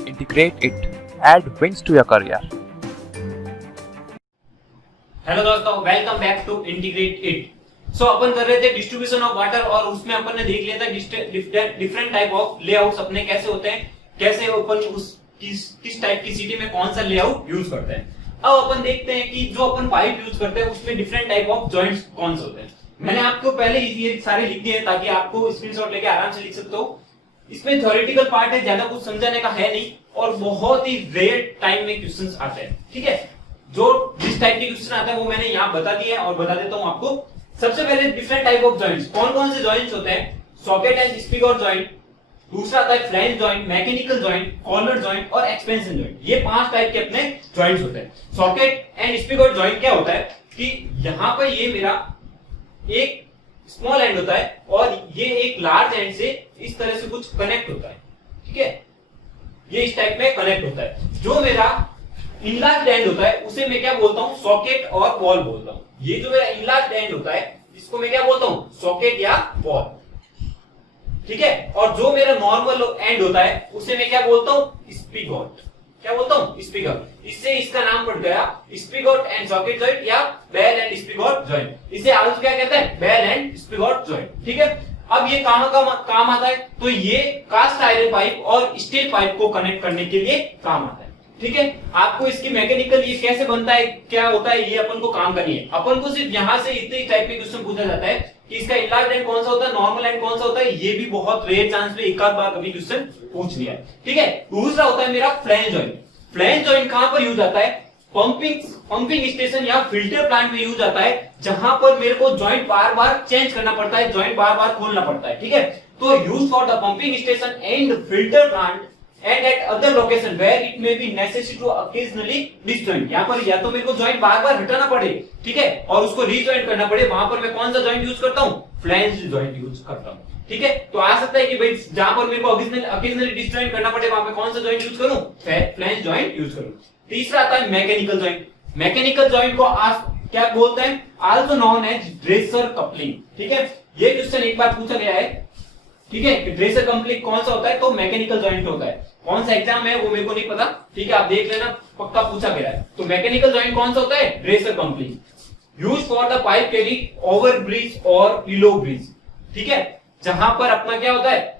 Integrate it. Add wings to your career. Hello दोस्तों, welcome back to integrate it. So अपन कर रहे थे डिस्ट्रीब्यूशन ऑफ वाटर और उसमें अपन ने देख लिया था डिफरेंट टाइप ऑफ लेआउट्स अपने कैसे होते हैं, कैसे अपन उस किस टाइप की सिटी में कौन सा लेआउट यूज करते हैं। अब अपन देखते हैं कि जो अपन पाइप यूज करते हैं उसमें डिफरेंट टाइप ऑफ जॉइंट्स कौन से होते हैं। मैंने आपको पहले ये सारे लिख दिए ताकि आपको स्क्रीनशॉट लेके आराम से लिख सकते हो। इसमें थ्योरेटिकल पार्ट है, ज्यादा कुछ समझाने का है नहीं और बहुत ही रेयर टाइम में क्वेश्चंस आते हैं। ठीक है, जो जिस टाइप के क्वेश्चन आते हैं वो मैंने यहाँ बता दिए और बता देता हूँ आपको। सबसे पहले डिफरेंट टाइप ऑफ जॉइंट्स, कौन कौन से जॉइंट्स होते हैं? सॉकेट एंड स्पिगॉट जॉइंट, दूसरा आता है flange joint, mechanical joint, corner joint और एक्सपेंशन जॉइंट। ये 5 टाइप के अपने जॉइंट्स होते हैं। सॉकेट एंड स्पिगॉट जॉइंट क्या होता है कि यहाँ पर ये मेरा एक स्मॉल एंड होता है और ये एक लार्ज एंड से इस तरह से कुछ कनेक्ट होता है। ठीक है, ये इस टाइप में कनेक्ट होता है। जो मेरा इनलार्ज एंड होता है उसे मैं क्या बोलता हूँ? सॉकेट और बॉल बोलता हूँ। ये जो मेरा इनलार्ज एंड होता है इसको मैं क्या बोलता हूँ? सॉकेट या बॉल। ठीक है, और जो मेरा नॉर्मल एंड होता है उसे मैं क्या बोलता हूँ? स्पिगॉट। क्या बोलता हूँ? स्पिगॉट। इससे इसका नाम पड़ गया स्पिगॉट एंड सॉकेट जॉइंट या बेल एंड स्पिगॉट जॉइंट। इसे आल्सो क्या कहते हैं? Bell and spigot joint. ठीक है, अब ये कहां का काम आता है? तो ये कास्ट आयरन पाइप और स्टील पाइप को कनेक्ट करने के लिए काम आता है। ठीक है, आपको इसकी मैकेनिकल ये कैसे बनता है, क्या होता है, ये अपन को काम करनी है। अपन को सिर्फ यहाँ से इतने टाइप के क्वेश्चन पूछा जाता है कि इसका इनलार्ज एंड कौन सा होता है, नॉर्मल एंड कौन सा होता है। ये भी बहुत रेयर चांस में एक आध बार कभी क्वेश्चन पूछ लिया है। ठीक है, दूसरा होता है मेरा फ्लैंज जॉइंट। फ्लैंज जॉइंट कहां पर यूज आता है? पंपिंग स्टेशन या फिल्टर प्लांट में यूज आता है, जहां पर मेरे को जॉइंट बार बार चेंज करना पड़ता है, जॉइंट बार बार खोलना पड़ता है। ठीक है, तो use for the pumping station and filter plant and at other location where it may be necessary to occasionally disjoint। यहाँ पर या तो मेरे को जॉइंट बार बार हटाना पड़े, ठीक है, और उसको रीजॉइंट करना पड़े, वहां पर मैं कौन सा जॉइंट यूज करता हूँ? फ्लैंज जॉइंट यूज करता हूँ। ठीक है, तो आ सकता है कि भाई जहां पर मेरे को occasionally डिसजॉइंट करना पड़े वहां पे कौन सा जॉइंट यूज करूं? फ्लैंज जॉइंट यूज करूं। तीसरा आता है मैकेनिकल जॉइंट। मैकेनिकल जॉइंट को आप क्या बोलते हैं? Also known as dresser coupling. ठीक है, ये क्वेश्चन एक बार पूछा गया है। ठीक है, ड्रेसर कपलिंग कौन सा होता है? तो मैकेनिकल जॉइंट होता है। कौन सा एग्जाम है वो मेरे को नहीं पता, ठीक है, आप देख लेना, पक्का पूछा गया है। तो मैकेनिकल जॉइंट कौन सा होता है? Dresser coupling. Use for the pipe carry over bridge और बिलो ब्रिज। ठीक है, जहां पर अपना क्या होता है,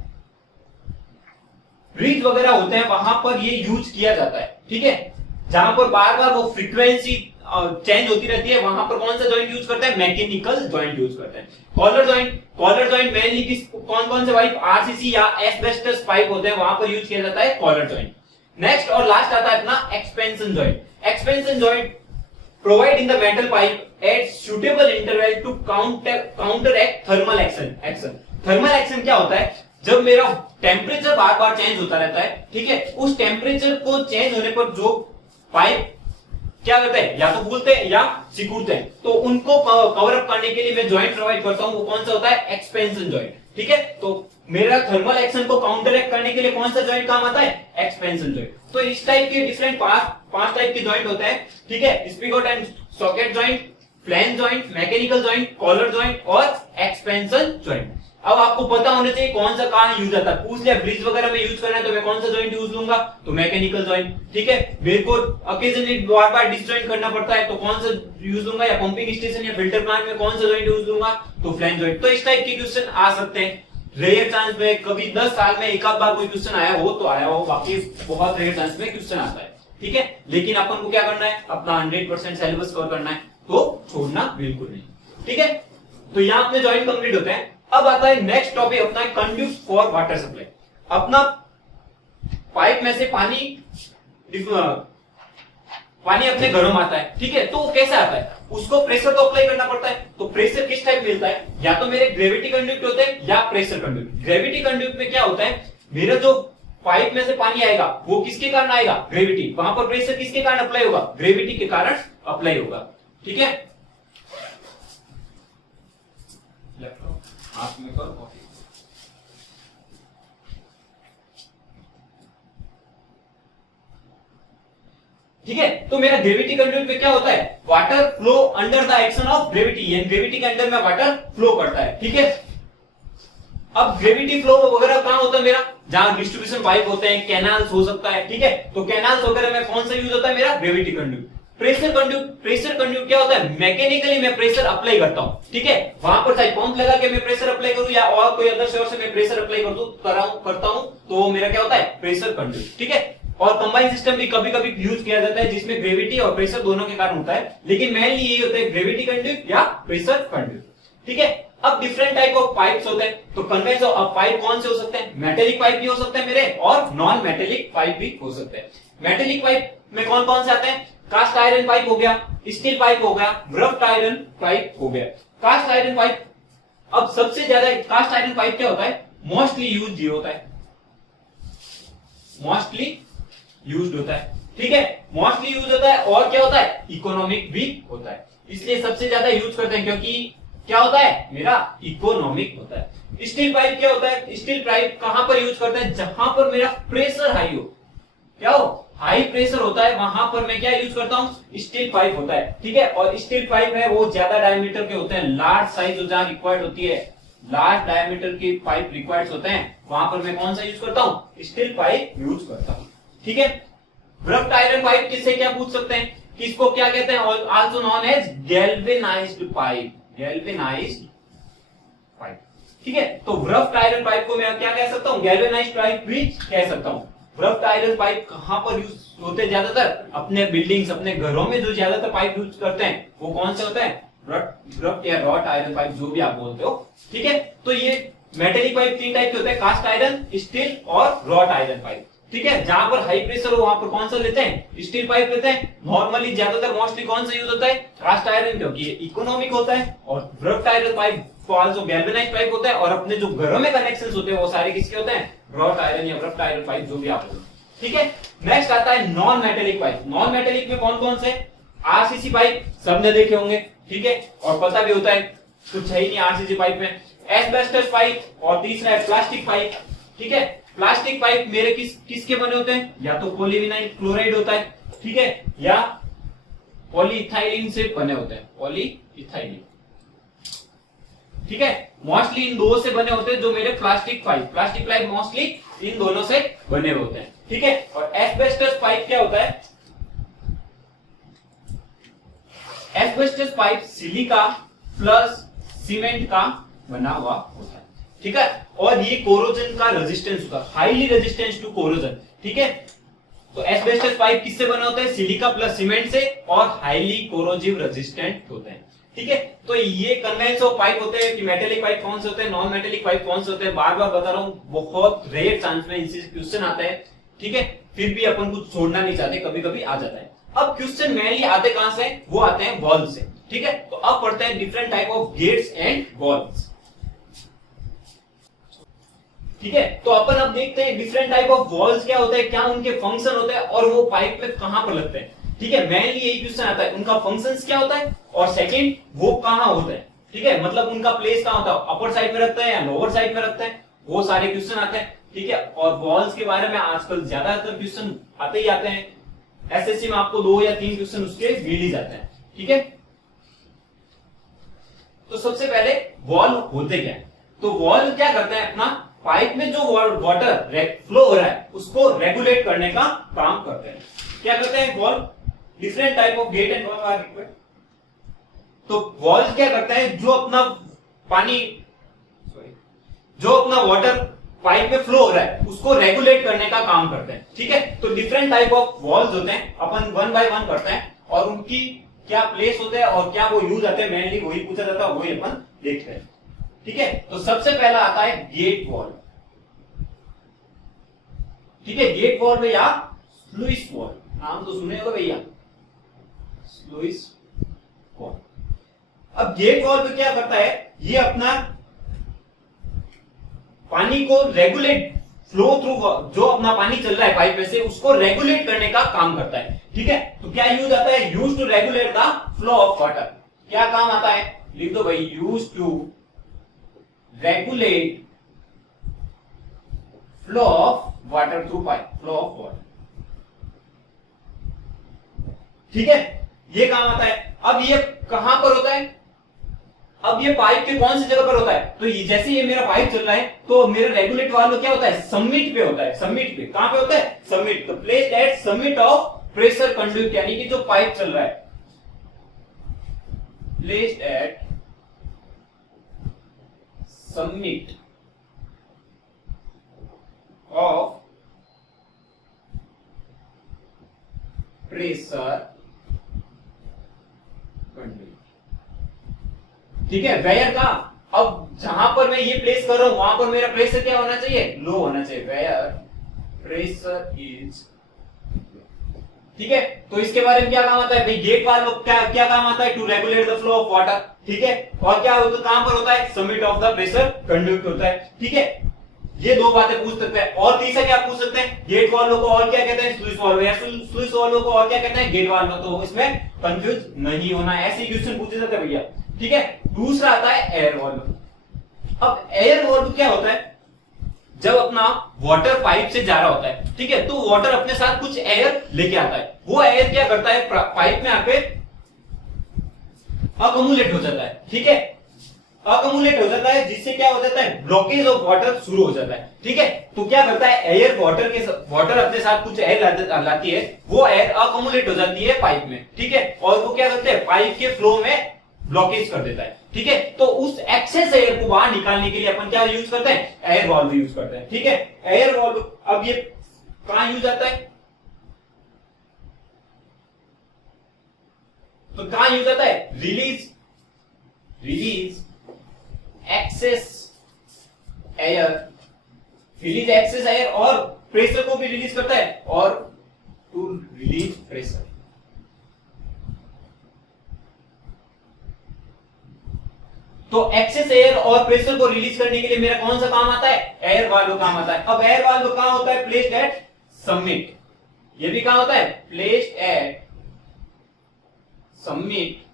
ब्रिज वगैरह होते हैं वहां पर ये यूज किया जाता है। ठीक है, जहां पर बार बार वो फ्रीक्वेंसी चेंज होती रहती है वहां पर कौन सा जॉइंट यूज करते हैं? मैकेनिकल जॉइंट यूज करते हैं। कॉलर जॉइंट मेनली किस कौन से पाइप, आरसीसी या एस्बेस्टस पाइप होते हैं वहां पर यूज किया जाता है कॉलर जॉइंट। नेक्स्ट और लास्ट आता है अपना expansion joint. Expansion joint provide in the metal pipe at suitable interval to counteract thermal action. Thermal action क्या होता है? जब मेरा टेम्परेचर बार बार चेंज होता रहता है, ठीक है, उस टेम्परेचर को चेंज होने पर जो पाइप क्या करते हैं, या तो फूलते हैं या सिकुड़ते हैं, तो उनको कवर अप करने के लिए मैं जॉइंट प्रोवाइड करता हूं। वो कौन सा होता है? Expansion joint. ठीक है, तो मेरा थर्मल एक्शन को काउंटरएक्ट करने के लिए कौन सा जॉइंट काम आता है? Expansion joint. तो इस टाइप के डिफरेंट 5 टाइप के जॉइंट होते हैं। ठीक है, spigot and socket joint, flange joint, mechanical joint, collar joint और एक्सपेंशन जॉइंट। अब आपको पता होना चाहिए कौन सा कहां यूज आता है। पूछ लिया ब्रिज वगैरह में यूज करना है तो मैं कौन सा जॉइंट यूज लूंगा? तो मैकेनिकल जॉइंट। ठीक है, मेरे को ऑकेजनली बार बार डिसजॉइंट करना पड़ता है तो कौन सा यूज लूंगा? या पंपिंग स्टेशन या फिल्टर प्लांट में कौन सा जॉइंट यूज लूंगा? तो फ्लैंज जॉइंट। तो इस टाइप के क्वेश्चन आ सकते हैं। रेयर चांस में कभी 10 साल में एक आध बार कोई क्वेश्चन आया हो तो आया हो, बाकी बहुत रेयर चांस में क्वेश्चन आता है। ठीक है, लेकिन अपन को क्या करना है? अपना 100% सिलेबस कवर करना है, तो छोड़ना बिल्कुल नहीं। ठीक है, तो यहाँ अपने जॉइंट कंप्लीट होते हैं। अब आता है नेक्स्ट टॉपिक अपना कंड्यूस फॉर वाटर सप्लाई। अपना पाइप में से पानी अपने घरों में आता है। ठीक है, तो वो कैसे आता है? उसको प्रेशर को अप्लाई करना पड़ता है। तो प्रेशर किस टाइप मिलता है? या तो मेरे ग्रेविटी कंड्यूट होते हैं या प्रेशर कंड्यूट। ग्रेविटी कंड्यूट में क्या होता है? मेरा जो पाइप में से पानी आएगा वो किसके कारण आएगा? ग्रेविटी। वहां पर प्रेशर किसके कारण अप्लाई होगा? ग्रेविटी के कारण अप्लाई होगा। ठीक है, हाथ में करो कॉफी। ठीक है, तो मेरा ग्रेविटी कंड्यूट में क्या होता है? Water flow under the action of gravity, यानी ग्रेविटी के अंदर में वाटर फ्लो करता है। ठीक है, अब ग्रेविटी फ्लो वगैरह कहां होता है मेरा, जहां डिस्ट्रीब्यूशन पाइप होते हैं, कैनाल्स हो सकता है, ठीक है। तो कैनाल्स वगैरह में कौन सा यूज होता है मेरा, ग्रेविटी कंड्यूट। प्रेशर कंड्यूट क्या होता है, मैकेनिकली मैं प्रेशर अप्लाई करता हूं, ठीक है। वहां पर चाहे पंप लगा के मैं प्रेशर अप्लाई करूं या और कोई अदर सोर्स से मैं प्रेशर अप्लाई करता हूं तो वो मेरा क्या होता है, प्रेशर कंड्यूट, ठीक है। और कंबाइन सिस्टम भी कभी कभी यूज किया जाता है जिसमें ग्रेविटी और प्रेशर दोनों के कारण होता है, लेकिन मेनली यही होता है ग्रेविटी कंड्यूट या प्रेशर कंड्यूट, ठीक है। अब डिफरेंट टाइप ऑफ पाइप्स होते हैं, तो कन्वेंस ऑफ पाइप कौन से हो सकते हैं, मेटेलिक पाइप भी हो सकते हैं मेरे और नॉन मेटेलिक पाइप भी हो सकते हैं। मेटेलिक पाइप में कौन कौन से आते हैं, कास्ट आयरन पाइप हो गया, स्टील पाइप हो गया, रफ्ट आयरन पाइप हो गया। कास्ट आयरन पाइप, अब सबसे ज्यादा कास्ट आयरन पाइप क्या होता है, मोस्टली यूज ये होता है, मोस्टली यूज होता है, ठीक है। मोस्टली यूज होता है और क्या होता है, इकोनॉमिक भी होता है, इसलिए सबसे ज्यादा यूज करते हैं क्योंकि क्या होता है मेरा, इकोनॉमिक होता है। स्टील पाइप क्या होता है, स्टील पाइप कहां पर यूज करते हैं, जहां पर मेरा प्रेशर हाई हो, क्या हो, हाई प्रेशर होता है, वहां पर मैं क्या यूज करता हूं, स्टील पाइप होता है, ठीक है। और स्टील पाइप है वो ज्यादा डायमीटर के होते हैं, लार्ज साइज जहां रिक्वायर्ड होती है, लार्ज डायमीटर की पाइप रिक्वायर्ड होते हैं, वहां पर मैं कौन सा यूज करता हूं, स्टील पाइप यूज करता हूं, ठीक है। रफ्ट आयरन पाइप किससे क्या पूछ सकते हैं, किसको क्या कहते हैं, also known as galvanised pipe, galvanised pipe, ठीक है। तो रफ्ट आयरन पाइप को मैं क्या कह सकता हूं, गैल्वेनाइज्ड पाइप भी कह सकता हूं। रफ्ट आयरन पाइप कहां पर यूज होते हैं ज्यादातर, अपने बिल्डिंग्स, अपने घरों में जो ज्यादातर पाइप यूज करते हैं वो कौन से होते हैं, रफ्ट या रॉट आयरन पाइप, जो भी आप बोलते हो, ठीक है। तो ये मेटेलिक पाइप तीन टाइप के होते हैं, कास्ट आयरन, स्टील और रॉट आयरन पाइप, ठीक है। जहां पर हाई प्रेशर हो वहां पर कौन सा लेते हैं, स्टील पाइप लेते हैं। नॉर्मली ज्यादातर मोस्टली कौन सा यूज होता है, कास्ट आयरन, क्योंकि ये इकोनॉमिक होता है, और रफ्ट आयरन पाइप जो गैल्वेनाइज्ड पाइप होता है, और अपने जो घरों में कनेक्शंस होते हैं वो सारे किसके होते हैं, रॉट आयरन या रफ्ट आयरन पाइप, जो भी आप बोलो, ठीक है। नेक्स्ट आता है non metallic pipe. Non metallic में कौन कौन से, आरसीसी पाइप सबने देखे होंगे, ठीक है, और पता भी होता है कुछ है ही नहीं आरसीसी पाइप में, एस्बेस्टस पाइप, और तीसरा है प्लास्टिक पाइप, ठीक है। प्लास्टिक पाइप मेरे किसके बने होते हैं, या तो पॉलीविनाइल क्लोराइड होता है, ठीक है, या पॉलीइथाइलिन से बने होते हैं, पॉलीइथाइलिन, ठीक है। मोस्टली इन दो से बने होते हैं जो मेरे प्लास्टिक पाइप मोस्टली इन दोनों से बने हुए होते हैं, ठीक है। और एस्बेस्टस पाइप क्या होता है, asbestos pipe silica plus cement का बना हुआ होता है, ठीक है। और ये कोरोजन का रेजिस्टेंस होता है, हाईली रेजिस्टेंस टू कोरोजन, ठीक है। तो एस्बेस्टस पाइप किससे बने होते हैं, सिलिका प्लस सीमेंट से, और हाईली कोरोजिव रेजिस्टेंट होते हैं, ठीक है। तो ये कन्वेंस ऑफ पाइप होते हैं कि मेटेलिक पाइप कौन से होते हैं, नॉन मेटेलिक पाइप कौन से होते हैं, बार बार बता रहा हूं, बहुत रेयर चांस में इनसे क्वेश्चन आता है, ठीक है। फिर भी अपन कुछ छोड़ना नहीं चाहते, कभी कभी आ जाता है। अब क्वेश्चन मेनली आते कहां से, वो आते हैं वॉल्व से, ठीक है। तो अब पढ़ते हैं different type of gates and valves, ठीक है। तो अपन अब देखते हैं डिफरेंट टाइप ऑफ वॉल्व्स क्या होते हैं, क्या उनके फंक्शन होते हैं, और वो पाइप में कहां पर लगते हैं, ठीक है। मेनली यही क्वेश्चन आता है, उनका फंक्शंस क्या होता है, और सेकंड वो कहां होता है, ठीक है। मतलब उनका प्लेस कहां होता है, अपर साइड में रखते हैं या लोअर साइड में रखते हैं, वो सारे क्वेश्चन आते हैं, ठीक है। और वॉल्स के बारे में आजकल ज्यादातर क्वेश्चन आते ही आते हैं, एसएससी में आपको 2 या 3 क्वेश्चन उसके मिल ही जाते हैं, ठीक है। तो सबसे पहले वॉल्व होते क्या है, तो वॉल्व क्या करते हैं, अपना पाइप में जो वाटर फ्लो हो रहा है उसको रेगुलेट करने का काम करते हैं। क्या करते हैं valve, different type of gate and valve are required. तो वॉल्व क्या करता है, जो अपना पानी, जो अपना वाटर पाइप में फ्लो हो रहा है उसको रेगुलेट करने का काम करते हैं, ठीक है। तो डिफरेंट टाइप ऑफ वॉल्व्स होते हैं, अपन वन बाय वन करते हैं, और उनकी क्या प्लेस होते हैं और क्या वो यूज आते हैं, मेनली वही पूछा जाता है, वही अपन देखते हैं, ठीक है। तो सबसे पहला आता है गेट वॉल्व, ठीक है। गेट वॉल्व या स्लुइस वॉल्व, नाम तो सुने होगा भैया, स्लुइस वॉल्व। अब गेट वॉल्व क्या करता है, ये अपना पानी को रेगुलेट, फ्लो थ्रू, जो अपना पानी चल रहा है पाइप में से उसको रेगुलेट करने का काम करता है, ठीक है। तो क्या यूज आता है, use to regulate the flow of water, क्या काम आता है, लिख दो भाई, use to regulate flow of water through pipe, flow of water, ठीक है, ये काम आता है। अब ये कहां पर होता है, अब ये पाइप के कौन सी जगह पर होता है, तो जैसे ये मेरा पाइप चल रहा है तो मेरा रेगुलेट वाल्व क्या होता है, सबमिट पे होता है। सबमिट पे कहां पे होता है, सबमिट। तो placed at submit of pressure conduct, यानी कि जो पाइप चल रहा है, placed at submit of pressure conduct. ठीक है, वेयर का, अब जहां पर मैं ये प्लेस कर रहा हूं वहां पर मेरा प्रेशर क्या होना चाहिए, लो होना चाहिए, वेयर प्रेशर इज। ठीक है, तो इसके बारे में क्या काम आता है भाई, गेट वाल्व क्या क्या काम आता है, to regulate the flow of water. ठीक है, और क्या होता है, कहां पर होता है, submit of the pressure conduct होता है। ठीक है, ये दो बातें पूछ सकते हैं। और तीसरा क्या पूछ सकते हैं, गेट वाल्व को और क्या कहते हैं, स्लुइस वाल्व, या स्लुइस वाल्व को और क्या कहते हैं, गेट वाल्व। तो इसमें कंफ्यूज नहीं होना, ऐसे क्वेश्चन पूछे जाते हैं भैया। ठीक है, दूसरा आता है एयर वाल्व। अब एयर वाल्व क्या होता है, जब अपना वाटर पाइप से जा रहा होता है, ठीक है, तो वाटर अपने साथ कुछ एयर लेके आता है, वो एयर क्या करता है, पाइप में आके अकमुलेट हो जाता है। ठीक है, अकमुलेट हो जाता है, जिससे क्या हो जाता है, ब्लॉकेज ऑफ वाटर शुरू हो जाता है। ठीक है, तो क्या करता है, एयर वाटर अपने साथ कुछ एयर लाती है, वो एयर अकमुलेट हो जाती है पाइप में। ठीक है, और वो क्या करते हैं, पाइप के फ्लो में ब्लॉकेज कर देता है। ठीक है, तो उस एक्सेस एयर को बाहर निकालने के लिए अपन क्या यूज करते हैं, एयर वाल्व यूज करते हैं। ठीक है, एयर वाल्व अब ये कहां यूज आता है, तो कहां यूज आता है, release excess air, release excess air, और प्रेशर को भी रिलीज करता है, और टू रिलीज प्रेशर। तो एक्सेस एयर और प्रेशर को रिलीज करने के लिए मेरा कौन सा काम आता है, एयर वाल्व काम आता है। अब एयर वाल्व कहां होता है, प्लेस्ड एट सबमिट, ये भी कहां होता है, placed at submit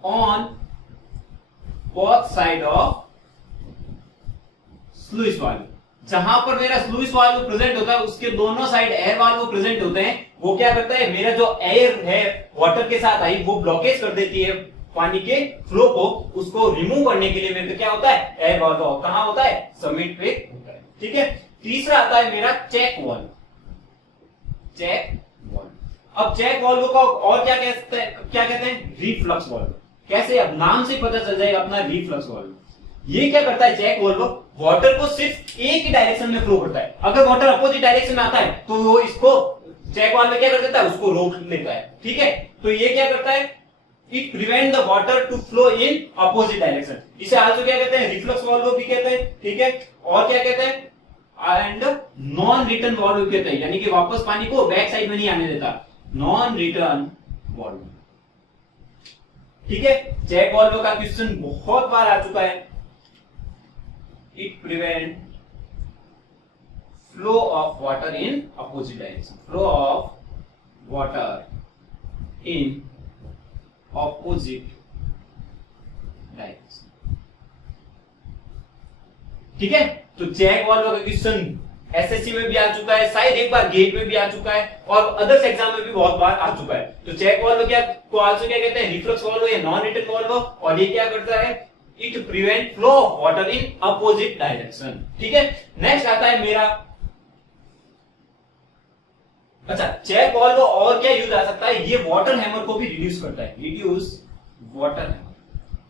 on both side of sluice valve. जहां पर मेरा स्लुइस वाल्व प्रेजेंट होता है उसके दोनों साइड एयर वाल्व प्रेजेंट होते हैं। वो क्या करता है, मेरा जो एयर है वाटर के साथ आई वो ब्लॉकेज कर देती है पानी के फ्लो को, उसको रिमूव करने के लिए मेरे क्या होता है, एयर वाल्व कहां होता है, सबमिट पे होता है। ठीक है, तीसरा आता है मेरा चेक वाल्व। चेक वाल्व, अब चेक वाल्व को और क्या कहते हैं, रिफ्लक्स वाल्व। कैसे, अब नाम से पता चल जाएगा अपना, रिफ्लक्स वाल्व। ये क्या करता है, चेक वाल्व वाटर को सिर्फ एक ही डायरेक्शन में फ्लो करता है। अगर वाटर अपोजिट डायरेक्शन में आता है तो वो इसको चेक वाल्व में क्या कर देता है, उसको रोक लेता है। ठीक है, तो ये क्या करता है, it prevent the water to flow in opposite direction. इसे आल्सो क्या कहते हैं, रिफ्लक्स वाल्व भी कहते हैं। ठीक है, और क्या कहते हैं, एंड नॉन रिटर्न वाल्व कहते हैं, यानी कि वापस पानी को बैक साइड में नहीं आने देता, नॉन रिटर्न वाल्व। ठीक है, चेक वाल्व का क्वेश्चन बहुत बार आ चुका है। It prevent flow of water in opposite direction, flow of water in opposite direction. ठीक है, तो चेक वाल्व का क्वेश्चन एसएससी में भी आ चुका है, शायद एक बार गेट में भी आ चुका है, और अदर्स एग्जाम में भी बहुत बार आ चुका है। तो चेक वाल्व क्या को आल्सो क्या कहते हैं, रिफ्लक्स वाल्व या नॉन रिटर्न वाल्व, और ये क्या करता है, it prevent flow of water in opposite direction. ठीक है, नेक्स्ट आता है मेरा, अच्छा चेक वाल्व और क्या यूज आ सकता है, ये वाटर हैमर को भी रिड्यूस करता है, reduce water hammer.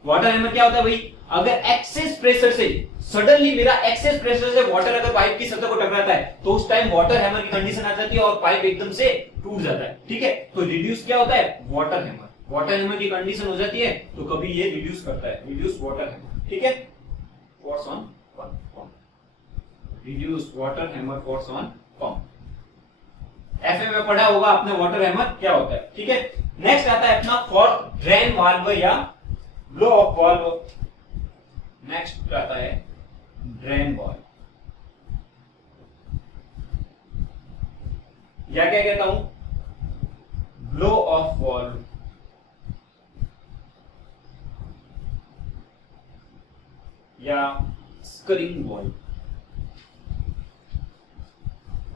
Water hammer क्या होता है भाई, अगर एक्सेस प्रेशर से सडनली मेरा एक्सेस प्रेशर से वाटर अगर पाइप की सतह को टकराता है तो उस टाइम वाटर हैमर की कंडीशन आ जाती है और पाइप एकदम से टूट जाता है। ठीक है, तो रिड्यूस क्या होता है, वाटर हैमर। वाटर हैमर की कंडीशन हो जाती है तो कभी ये रिड्यूस करता है, रिड्यूस वाटर हैमर। ठीक है, force on pump, reduce water hammer force on pump. FA में पढ़ा होगा आपने वाटर हैमर क्या होता है। ठीक है, नेक्स्ट आता है अपना फॉर ड्रेन वाल्व या ब्लो ऑफ वाल्व। नेक्स्ट आता है ड्रेन वाल्व, या क्या कहता हूं, ब्लो ऑफ वाल्व या स्करिंग वाल्व।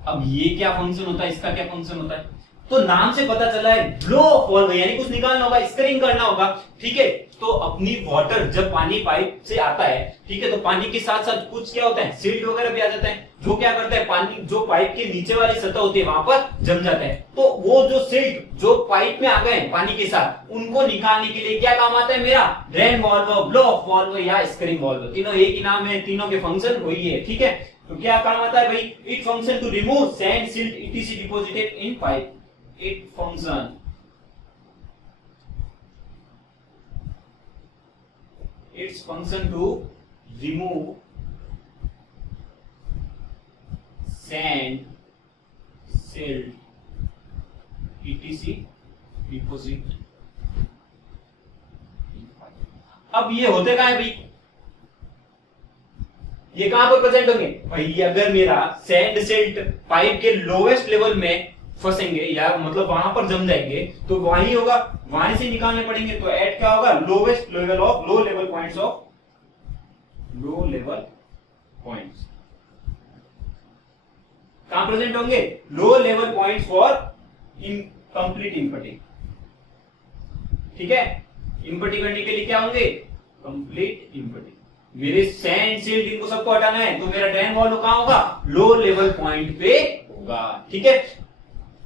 अब ये क्या फंक्शन होता है, इसका क्या फंक्शन होता है, तो नाम से पता चला है ब्लो ऑफ वाल्व, यानी कुछ निकालना होगा, स्क्रीन करना होगा, ठीक है। तो अपनी वाटर जब पानी पाइप से आता है, ठीक है, तो पानी के साथ साथ कुछ क्या होता है, सिल्ट वगैरह भी आ जाता है, जो क्या करता है, पानी जो पाइप के नीचे वाली सतह होती है वहां पर जम जाता है। तो वो जो सिल्ट जो पाइप में आ गए पानी के साथ, उनको निकालने के लिए क्या काम आता है मेरा, drain valve, blow of valve या स्क्रीन वाल्व, तीनों एक ही नाम है, तीनों के फंक्शन वही है, ठीक है। तो क्या काम आता है भाई, it function to remove sand, silt etc deposited in pipe. It its function to remove sand, silt etc deposit। अब ये होते कहां है भाई, ये कहां पर प्रेजेंट होंगे भाई, अगर मेरा सैंड सिल्ट पाइप के लोवेस्ट लेवल में फंसेंगे या मतलब वहां पर जम जाएंगे, तो वहीं होगा, वहां से निकालने पड़ेंगे। तो एट क्या होगा, lowest level of low level points of low level points कहां प्रेजेंट होंगे, low level points for complete empty, ठीक है। इम्पटी करने के लिए क्या होंगे, कंप्लीट इम्पटी। मेरे सैंड सिल्ट इनको सबको हटाना है, तो मेरा ड्रेन वाल्व कहां होगा, लो लेवल पॉइंट पे होगा, ठीक है।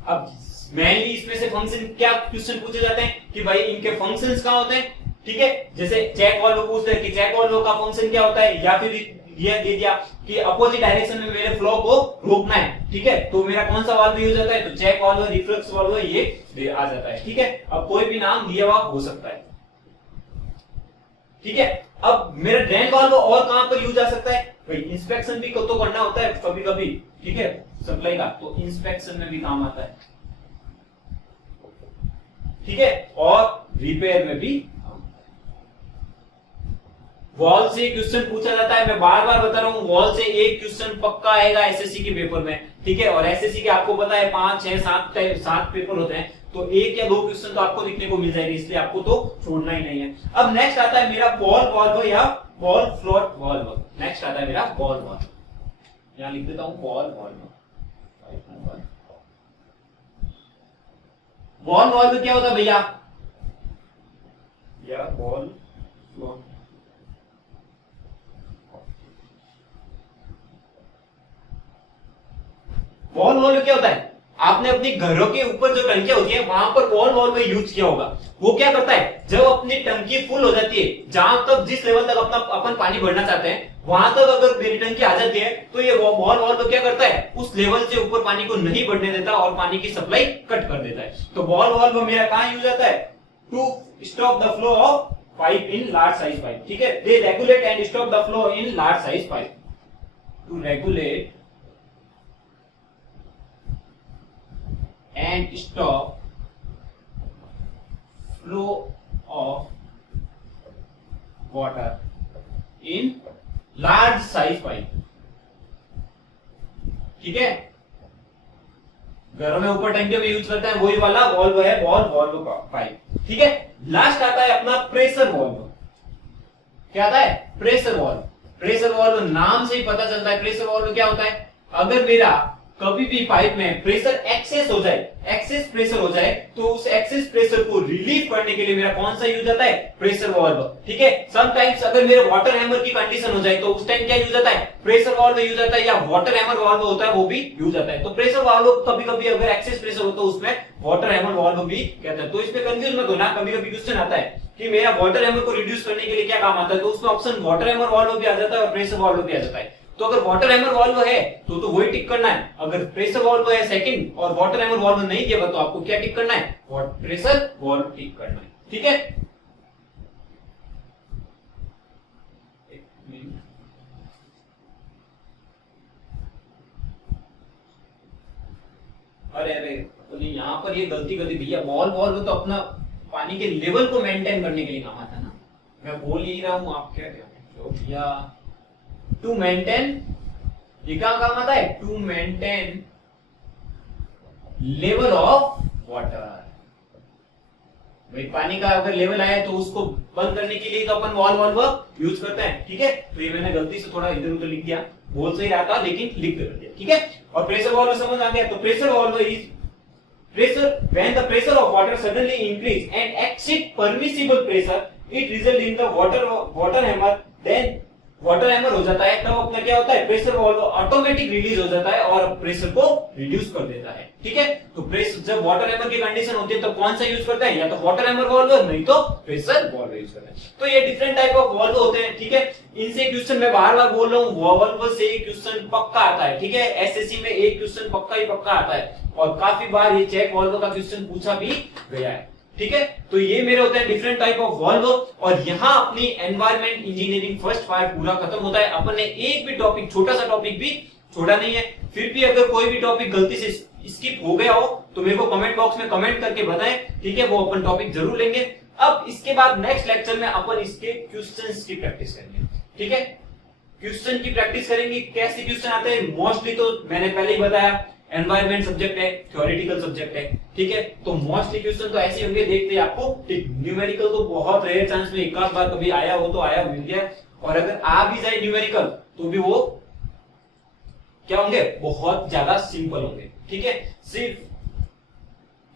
अब मेनली इसमें से फंक्शन क्या क्वेश्चन पूछे जाते हैं कि भाई इनके फंक्शंस कहां होते हैं, ठीक है। जैसे चेक वाल्व पूछते हैं कि चेक वाल्व का फंक्शन क्या होता है, या फिर ये दे दिया कि अपोजिट डायरेक्शन में मेरे फ्लो को रोकना है, ठीक है, तो मेरा कौन सा वाल्व यूज होता है, तो चेक वाल्व, रिफ्लक्स वाल्व, ये आ जाता है, ठीक है। अब कोई भी नाम दिया हुआ हो सकता है, ठीक है। अब मेरा ड्रेन वाल्व और कहां पर यूज आ सकता है भाई, इंस्पेक्शन भी तो करना होता है कभी कभी, ठीक है, सप्लाई का, तो इंस्पेक्शन में भी काम आता है, ठीक है, और रिपेयर में भी। वॉल से क्वेश्चन पूछा जाता है, मैं बार बार बता रहा हूं, वॉल से एक क्वेश्चन पक्का आएगा एसएससी के पेपर में, ठीक है। और एसएससी के आपको पता है 5 6 7 पेपर होते हैं, तो एक या दो क्वेश्चन तो आपको दिखने को मिल जाएंगे, इसलिए आपको तो छोड़ना ही नहीं है। अब नेक्स्ट आता है मेरा बॉल वाल्व या बॉल फ्लोट वाल्व। नेक्स्ट आता है मेरा बॉल वाल्व, यहां लिख देता हूं बॉल वाल्व। बॉल वाल्व क्या होता है भैया, या बॉल फ्लोट, बॉल वाल्व क्या होता है, आपने अपने घरों के ऊपर जो टंकियां होती है वहां पर बॉल वाल्व यूज किया होगा। वो क्या करता है, जब अपनी टंकी फुल हो जाती है, जहां तक जिस लेवल तक अपना अपन पानी भरना चाहते हैं वहां तक अगर मेरी टंकी आ जाती है, तो ये बॉल वाल्व क्या करता है, उस लेवल से ऊपर पानी को नहीं बढ़ने देता और पानी की सप्लाई कट कर देता है। तो बॉल वाल्व मेरा कहां यूज आता है, to stop the flow of pipe in large size pipe, ठीक है। They regulate and stop the flow in large size pipe, to regulate and stop flow of water in large size pipe, ठीक है। घरों में ऊपर टंकियों में use करते हैं, वही वाला वॉल्व है बॉल वाल्व का पाइप, ठीक है। लास्ट आता है अपना प्रेशर वाल्व। क्या आता है, प्रेशर वाल्व। प्रेशर वाल्व नाम से ही पता चलता है, प्रेशर वाल्व क्या होता है, अगर मेरा कभी भी पाइप में प्रेशर एक्सेस हो जाए, एक्सेस प्रेशर हो जाए, तो उस एक्सेस प्रेशर को रिलीव करने के लिए मेरा कौन सा यूज आता है, प्रेशर वाल्व, ठीक है। समटाइम्स अगर मेरे वाटर हैमर की कंडीशन हो जाए, तो उस टाइम क्या यूज आता है, प्रेशर वाल्व यूज आता है, या वाटर हैमर वाल्व होता है वो भी यूज आता है। तो प्रेशर वाल्व कभी कभी अगर एक्सेस प्रेशर हो तो उसमें वाटर हैमर वाल्व भी कहते हैं। तो इसमें कंफ्यूज मत होना, कभी कभी क्वेश्चन आता है कि मेरा वाटर हैमर को रिड्यूस करने के लिए क्या काम आता है, तो उसमें ऑप्शन वाटर हैमर वाल्व भी आ जाता है और प्रेशर वाल्व भी आ जाता है। तो अगर वाटर हैमर वाल्व है तो वही टिक करना है, अगर प्रेशर वाल्व है सेकंड और वाटर हैमर वाल्व नहीं दिया तो आपको क्या टिक करना है, प्रेशर वाल्व टिक करना है, ठीक है। अरे अरे तो यहाँ पर ये गलती कर दी भैया, बॉल वाल्व तो अपना पानी के लेवल को मेंटेन करने के लिए काम आता है ना, मैं बोल ही रहा हूं, आप क्या कह भैया, टू मेंटेन, ये क्या काम आता है, to maintain level of water. भाई पानी का अगर लेवल आया तो उसको बंद करने के लिए तो अपन वॉल वाल्व यूज करते हैं, ठीक है। तो ये मैंने गलती से थोड़ा इधर उधर लिख दिया, बोल सही रहा था लेकिन लिख कर दिया, ठीक है। और प्रेशर वाल्व समझ आ गया, तो pressure valve is pressure when the pressure of water suddenly increase and exceed permissible pressure, it result in the water hammer, then water hammer हो जाता है, तब अपना क्या होता है, प्रेशर वाल्व ऑटोमेटिक रिलीज हो जाता है और प्रेशर को रिड्यूस कर देता है। ठीक है, तो प्रेशर जब वाटर हैमर की कंडीशन होती है तो कौन सा यूज करता है, या तो वाटर हैमर वाल्व नहीं तो प्रेशर वाल्व यूज करता है। तो ये डिफरेंट टाइप ऑफ वाल्व होते हैं। ठीक है, इनसे क्वेश्चन मैं बार-बार बोल रहा हूँ, वाल्व से क्वेश्चन पक्का आता है। ठीक है, एसएससी में एक क्वेश्चन पक्का ही पक्का आता है और काफी बार ये चेक वाल्व का क्वेश्चन पूछा भी गया है। ठीक है, तो ये मेरे होते हैं डिफरेंट टाइप ऑफ वाल्व और यहाँ अपनी एनवायरमेंट इंजीनियरिंग फर्स्ट पार्ट पूरा खत्म होता है। अपन ने एक भी टॉपिक, छोटा सा टॉपिक भी छोड़ा नहीं है। फिर भी अगर कोई भी टॉपिक गलती से स्किप हो गया हो तो मेरे को कमेंट बॉक्स में कमेंट करके बताएं। ठीक है, वो अपन टॉपिक जरूर लेंगे। अब इसके बाद नेक्स्ट लेक्चर में अपन इसके क्वेश्चंस की प्रैक्टिस करेंगे। ठीक है, क्वेश्चन की प्रैक्टिस करेंगे, कैसे क्वेश्चन आते हैं। मोस्टली तो मैंने पहले ही बताया, एनवायरमेंट सब्जेक्ट है, थ्योरेटिकल सब्जेक्ट है। ठीक है, तो मोस्टली क्वेश्चन तो ऐसे होंगे, देखते हैं आपको। ठीक, न्यूमेरिकल तो बहुत रेयर चांस में एक आध बार कभी आया हो तो आया, मिल गया, और अगर आ भी जाए न्यूमेरिकल तो भी वो क्या होंगे, बहुत ज्यादा सिंपल होंगे। ठीक है, सिर्फ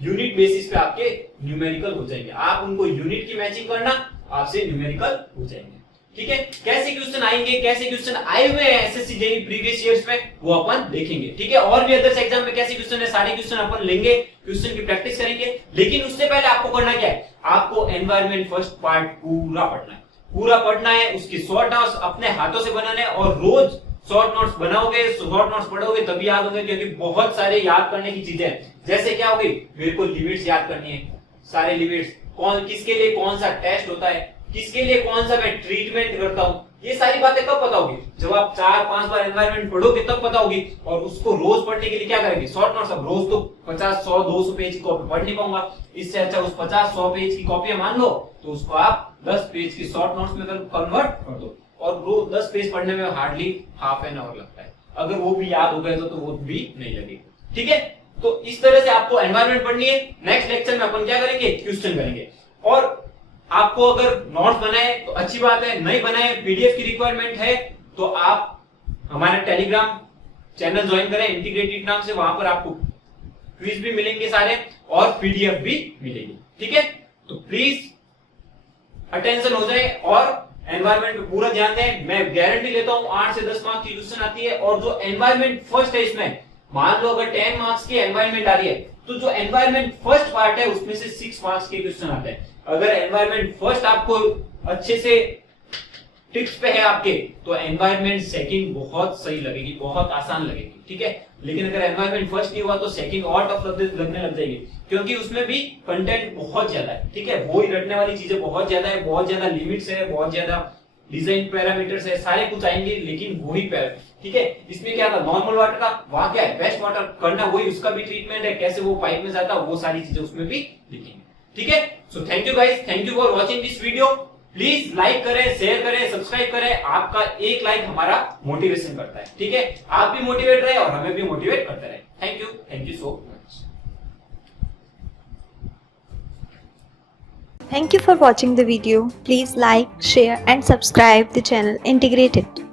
यूनिट बेसिस पे आपके न्यूमेरिकल हो जाएंगे। आप उनको यूनिट की मैचिंग करना, आपसे न्यूमेरिकल हो जाएंगे। ठीक है, कैसे क्वेश्चन आएंगे, कैसे क्वेश्चन आए हुए हैं एसएससी जेईई प्रीवियस इयर्स में, वो अपन देखेंगे। ठीक है, और भी अदर्स एग्जाम में कैसे क्वेश्चन है, सारे क्वेश्चन अपन लेंगे, क्वेश्चन की प्रैक्टिस करेंगे। लेकिन उससे पहले आपको करना क्या है, आपको एनवायरमेंट फर्स्ट पार्ट पूरा पढ़ना है, पूरा पढ़ना है। उसके शॉर्ट नोट्स अपने हाथों से बनाने हैं और रोज शॉर्ट नोट्स बनाओगे, शॉर्ट नोट्स पढ़ोगे तभी याद होंगे, क्योंकि बहुत सारे याद करने की चीजें हैं। जैसे क्या होगी, मेरे को लिमिट्स याद करनी है, सारे लिमिट्स, कौन किसके लिए कौन सा टेस्ट होता है, किसके लिए कौन सा मैं ट्रीटमेंट करता हूं, ये सारी बातें कब पता होगी, जब आप 4-5 बार एनवायरमेंट पढ़ोगे तब पता होगी। और उसको रोज पढ़ने के लिए क्या करेंगे, शॉर्ट नोट्स। अब रोज तो 50, 100, 200 पेज की कॉपी पढ़ नहीं पाऊंगा, इससे अच्छा उस 50-100 पेज की कॉपी मान लो तो उसको आप 10 पेज की शॉर्ट नोट्स में कन्वर्ट कर दो, और रोज 10 पेज पढ़ने में हार्डली हाफ एन आवर लगता है। अगर वो भी याद हो गए तो वो भी नहीं लगेगी। ठीक है, तो इस तरह से आपको एनवायरमेंट पढ़नी है। नेक्स्ट लेक्चर में अपन क्या करेंगे, क्वेश्चन करेंगे। और आपको अगर नोट्स बनाए तो अच्छी बात है, नहीं बनाए, पीडीएफ की रिक्वायरमेंट है तो आप हमारे टेलीग्राम चैनल ज्वाइन करें, इंटीग्रेटेड नाम से। वहां पर आपको क्विज भी मिलेंगे सारे और पीडीएफ भी मिलेगी। ठीक है, तो प्लीज अटेंशन हो जाए और एनवायरमेंट पे पूरा ध्यान दें। मैं गारंटी लेता हूं 8 से 10 मार्क्स की क्वेश्चन आती है। और जो एनवायरमेंट फर्स्ट है, इसमें मान लो अगर 10 मार्क्स की एनवायरमेंट आ रही है तो जो एनवायरमेंट फर्स्ट पार्ट है उसमें से 6 मार्क्स के क्वेश्चन आते हैं। अगर एनवायरमेंट फर्स्ट आपको अच्छे से टिप्स पे है आपके, तो एनवायरमेंट सेकंड बहुत सही लगेगी, बहुत आसान लगेगी। ठीक है, लेकिन अगर एनवायरमेंट फर्स्ट नहीं हुआ तो सेकंड और टफ लगने लग जाएगी, क्योंकि उसमें भी कंटेंट बहुत ज्यादा है। ठीक है, वो ही रटने वाली चीजें बहुत ज्यादा है, बहुत ज्यादा लिमिट्स है, बहुत ज्यादा डिजाइन पैरामीटर्स है, सारे कुछ आएंगे लेकिन वही ठीक है। इसमें क्या था, नॉर्मल वाटर का, वहां क्या है, बेस्ट वाटर करना, वही उसका भी ट्रीटमेंट है, कैसे वो पाइप में जाता है, वो सारी चीजें उसमें भी लिखेंगे। ठीक है, so thank you guys, thank you for watching this video. Please like करें, शेयर करें, सब्सक्राइब करें। आपका एक लाइक हमारा मोटिवेशन करता है। ठीक है, आप भी मोटिवेट रहे और हमें भी मोटिवेट करते रहे। Thank you so much. Thank you for watching the video. Please like, share and subscribe the channel Integrated.